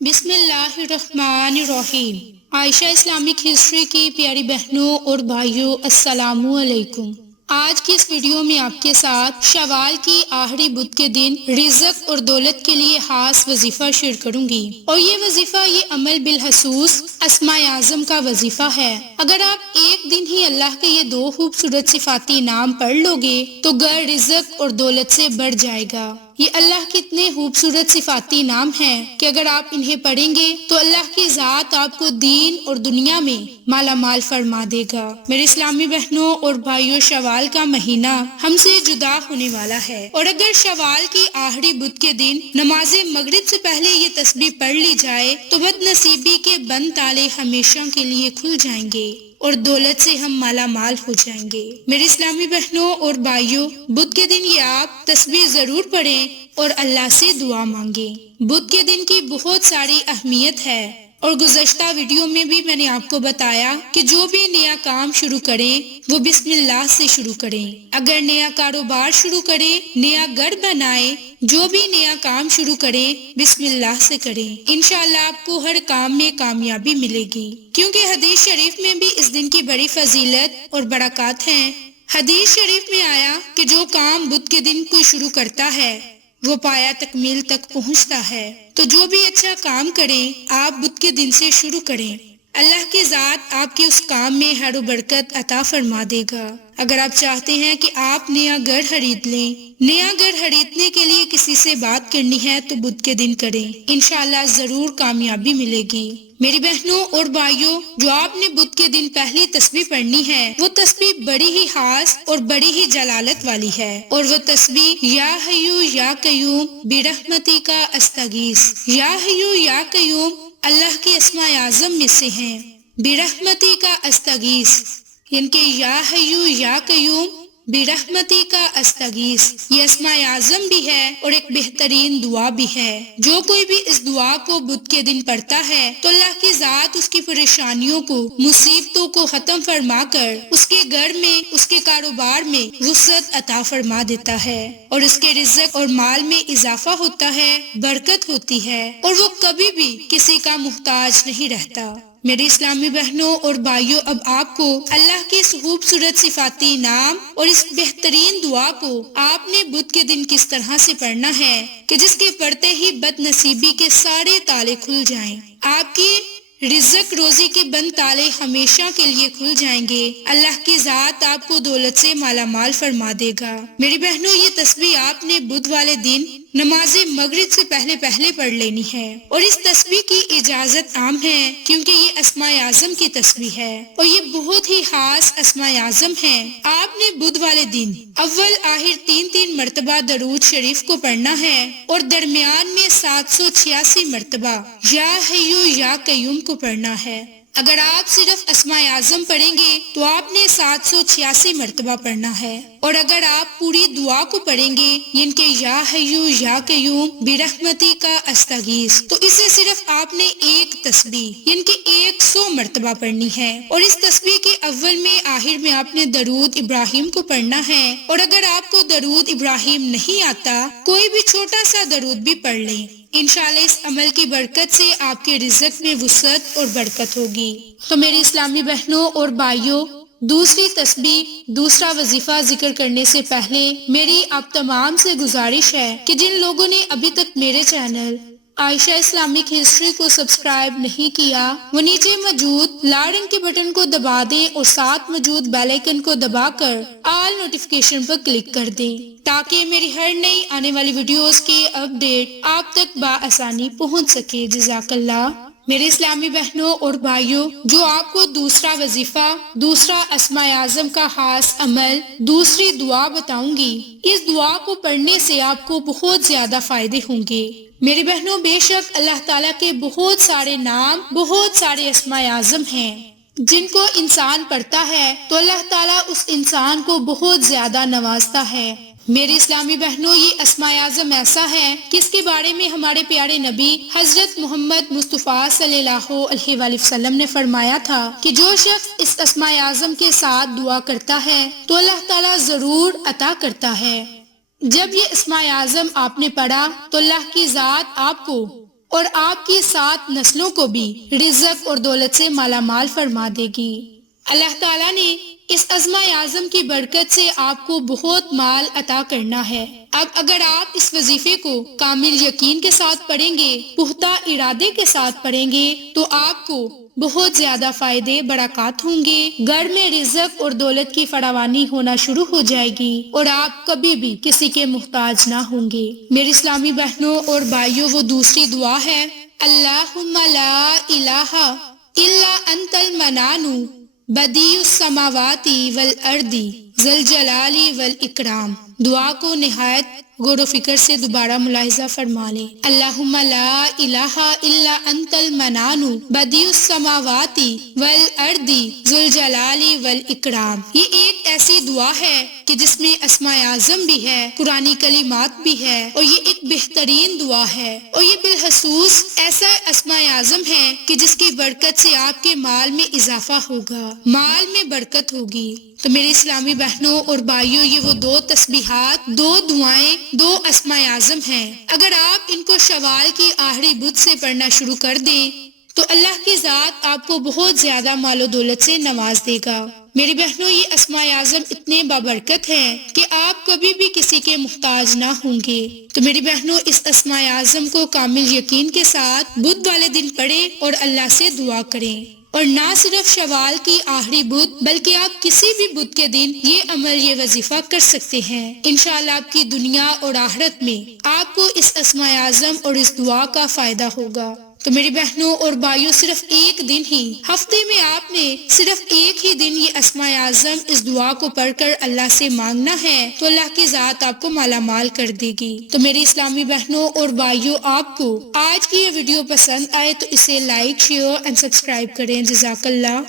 بسم اللہ الرحمن الرحیم۔ عائشہ اسلامک ہسٹری کی پیاری بہنوں اور بھائیوں، السلام علیکم۔ آج کی اس ویڈیو میں آپ کے ساتھ شوال کی آخری بدھ کے دن رزق اور دولت کے لیے خاص وظیفہ شیئر کروں گی، اور یہ وظیفہ، یہ عمل بالخصوص اسماء اعظم کا وظیفہ ہے۔ اگر آپ ایک دن ہی اللہ کے یہ دو خوبصورت صفاتی نام پڑھ لو گے تو گھر رزق اور دولت سے بڑھ جائے گا۔ یہ اللہ کے اتنے خوبصورت صفاتی نام ہیں کہ اگر آپ انہیں پڑھیں گے تو اللہ کی ذات آپ کو دین اور دنیا میں مالا مال فرما دے گا۔ میرے اسلامی بہنوں اور بھائیوں، شوال کا مہینہ ہم سے جدا ہونے والا ہے، اور اگر شوال کی آخری بدھ کے دن نماز مغرب سے پہلے یہ تسبیح پڑھ لی جائے تو بد نصیبی کے بند تالے ہمیشہ کے لیے کھل جائیں گے اور دولت سے ہم مالا مال ہو جائیں گے۔ میرے اسلامی بہنوں اور بھائیوں، بدھ کے دن یہ آپ تسبیح ضرور پڑھیں اور اللہ سے دعا مانگیں۔ بدھ کے دن کی بہت ساری اہمیت ہے، اور گزشتہ ویڈیو میں بھی میں نے آپ کو بتایا کہ جو بھی نیا کام شروع کریں وہ بسم اللہ سے شروع کریں۔ اگر نیا کاروبار شروع کریں، نیا گھر بنائیں، جو بھی نیا کام شروع کریں بسم اللہ سے کریں، انشاءاللہ آپ کو ہر کام میں کامیابی ملے گی، کیونکہ حدیث شریف میں بھی اس دن کی بڑی فضیلت اور برکات ہیں۔ حدیث شریف میں آیا کہ جو کام بدھ کے دن کوئی شروع کرتا ہے وہ پایا تکمیل تک پہنچتا ہے، تو جو بھی اچھا کام کریں آپ بدھ کے دن سے شروع کریں، اللہ کی ذات آپ کے اس کام میں خیر و برکت عطا فرما دے گا۔ اگر آپ چاہتے ہیں کہ آپ نیا گھر خرید لیں، نیا گھر خریدنے کے لیے کسی سے بات کرنی ہے تو بدھ کے دن کریں، انشاءاللہ ضرور کامیابی ملے گی۔ میری بہنوں اور بھائیوں، جو آپ نے بدھ کے دن پہلی تسبیح پڑھنی ہے وہ تسبیح بڑی ہی خاص اور بڑی ہی جلالت والی ہے، اور وہ تسبیح یا حیو یا قیوم برحمتی کا استغیث۔ یا حیو یا قیوم اللہ کے اسماء اعظم میں سے ہیں۔ برحمتی کا استغیث یعنی کہ یا حیو یا قیوم برحمتی کا استغیث، یہ اسماء اعظم بھی ہے اور ایک بہترین دعا بھی ہے۔ جو کوئی بھی اس دعا کو بدھ کے دن پڑھتا ہے تو اللہ کی ذات اس کی پریشانیوں کو، مصیبتوں کو ختم فرما کر اس کے گھر میں، اس کے کاروبار میں وسعت عطا فرما دیتا ہے، اور اس کے رزق اور مال میں اضافہ ہوتا ہے، برکت ہوتی ہے، اور وہ کبھی بھی کسی کا محتاج نہیں رہتا۔ میرے اسلامی بہنوں اور بھائیوں، اب آپ کو اللہ کی اس خوبصورت صفاتی نام اور اس بہترین دعا کو آپ نے بدھ کے دن کس طرح سے پڑھنا ہے کہ جس کے پڑھتے ہی بد نصیبی کے سارے تالے کھل جائیں، آپ کی رزق روزی کے بند تالے ہمیشہ کے لیے کھل جائیں گے، اللہ کی ذات آپ کو دولت سے مالا مال فرما دے گا۔ میری بہنوں، یہ تسبیح آپ نے بدھ والے دن نماز مغرب سے پہلے پڑھ لینی ہے، اور اس تسبیح کی اجازت عام ہے کیونکہ یہ اسماء اعظم کی تسبیح ہے، اور یہ بہت ہی خاص اسماء اعظم ہیں۔ آپ نے بدھ والے دن اول آخر تین مرتبہ درود شریف کو پڑھنا ہے، اور درمیان میں 786 مرتبہ یا حیو یا قیوم کو پڑھنا ہے۔ اگر آپ صرف اسماء اعظم پڑھیں گے تو آپ نے 786 مرتبہ پڑھنا ہے، اور اگر آپ پوری دعا کو پڑھیں گے یعنی کہ یا حیو یا قیوم برحمتی کا استغیث، تو اسے صرف آپ نے ایک تسبیح یعنی کہ 100 مرتبہ پڑھنی ہے، اور اس تسبیح کے اول میں آخر میں آپ نے درود ابراہیم کو پڑھنا ہے، اور اگر آپ کو درود ابراہیم نہیں آتا، کوئی بھی چھوٹا سا درود بھی پڑھ لیں، انشاءاللہ اس عمل کی برکت سے آپ کے رزق میں وسعت اور برکت ہوگی۔ تو میری اسلامی بہنوں اور بھائیوں، دوسری تسبیح، دوسرا وظیفہ ذکر کرنے سے پہلے میری آپ تمام سے گزارش ہے کہ جن لوگوں نے ابھی تک میرے چینل عائشہ اسلامک ہسٹری کو سبسکرائب نہیں کیا، وہ نیچے موجود لال رنگ کے بٹن کو دبا دیں اور ساتھ موجود بیل آئیکن کو دبا کر آل نوٹیفیکیشن پر کلک کر دیں تاکہ میری ہر نئی آنے والی ویڈیوز کے اپڈیٹ آپ تک بآسانی پہنچ سکے۔ جزاک اللہ۔ میرے اسلامی بہنوں اور بھائیوں، جو آپ کو دوسرا وظیفہ، دوسرا اسماء اعظم کا خاص عمل، دوسری دعا بتاؤں گی، اس دعا کو پڑھنے سے آپ کو بہت زیادہ فائدے ہوں گے۔ میری بہنوں، بے شک اللہ تعالیٰ کے بہت سارے نام، بہت سارے اسماء اعظم ہیں جن کو انسان پڑھتا ہے تو اللہ تعالیٰ اس انسان کو بہت زیادہ نوازتا ہے۔ میری اسلامی بہنوں، یہ اسماء اعظم ایسا ہے کہ اس کے بارے میں ہمارے پیارے نبی حضرت محمد مصطفیٰ صلی اللہ علیہ وآلہ وسلم نے فرمایا تھا کہ جو شخص اس اسماء اعظم کے ساتھ دعا کرتا ہے تو اللہ تعالیٰ ضرور عطا کرتا ہے۔ جب یہ اسماء اعظم آپ نے پڑھا تو اللہ کی ذات آپ کو اور آپ کی 7 نسلوں کو بھی رزق اور دولت سے مالا مال فرما دے گی۔ اللہ تعالیٰ نے اس عزمہ اعظم کی برکت سے آپ کو بہت مال عطا کرنا ہے۔ اب اگر آپ اس وظیفے کو کامل یقین کے ساتھ پڑھیں گے، پختہ ارادے کے ساتھ پڑھیں گے، تو آپ کو بہت زیادہ فائدے برکات ہوں گے، گھر میں رزق اور دولت کی فراوانی ہونا شروع ہو جائے گی اور آپ کبھی بھی کسی کے محتاج نہ ہوں گے۔ میری اسلامی بہنوں اور بھائیوں، وہ دوسری دعا ہے، اللہم لا الہ الا انت المنان بدیع السماوات والارض ذی الجلال والاکرام۔ دعا کو نہایت غور و فکر سے دوبارہ ملاحظہ فرما لیں۔ اللہم لا الہ الا انت المنان بدیع السماوات والارض ذی الجلال والاکرام۔ یہ ایک ایسی دعا ہے کہ جس میں اسماء اعظم بھی ہے، قرآنی کلمات بھی ہے، اور یہ ایک بہترین دعا ہے، اور یہ بالخصوص ایسا اسماء اعظم ہے کہ جس کی برکت سے آپ کے مال میں اضافہ ہوگا، مال میں برکت ہوگی۔ تو میرے اسلامی بہنوں اور بھائیوں، یہ وہ 2 تسبیحات، 2 دعائیں، 2 اسماء اعظم ہیں۔ اگر آپ ان کو شوال کی آخری بدھ سے پڑھنا شروع کر دیں تو اللہ کی ذات آپ کو بہت زیادہ مال و دولت سے نواز دے گا۔ میری بہنوں، یہ اسماء اعظم اتنے بابرکت ہیں کہ آپ کبھی بھی کسی کے محتاج نہ ہوں گے۔ تو میری بہنوں، اس اسماء اعظم کو کامل یقین کے ساتھ بدھ والے دن پڑھیں اور اللہ سے دعا کریں، اور نہ صرف شوال کی آخری بدھ بلکہ آپ کسی بھی بدھ کے دن یہ عمل، یہ وظیفہ کر سکتے ہیں۔ انشاءاللہ آپ کی دنیا اور آخرت میں آپ کو اس اسماء اعظم اور اس دعا کا فائدہ ہوگا۔ تو میری بہنوں اور بھائیوں، صرف ایک دن ہی، ہفتے میں آپ نے صرف ایک ہی دن یہ اسماء اعظم، اس دعا کو پڑھ کر اللہ سے مانگنا ہے، تو اللہ کی ذات آپ کو مالا مال کر دے گی۔ تو میری اسلامی بہنوں اور بھائیوں، آپ کو آج کی یہ ویڈیو پسند آئے تو اسے لائک، شیئر اور سبسکرائب کریں۔ جزاک اللہ۔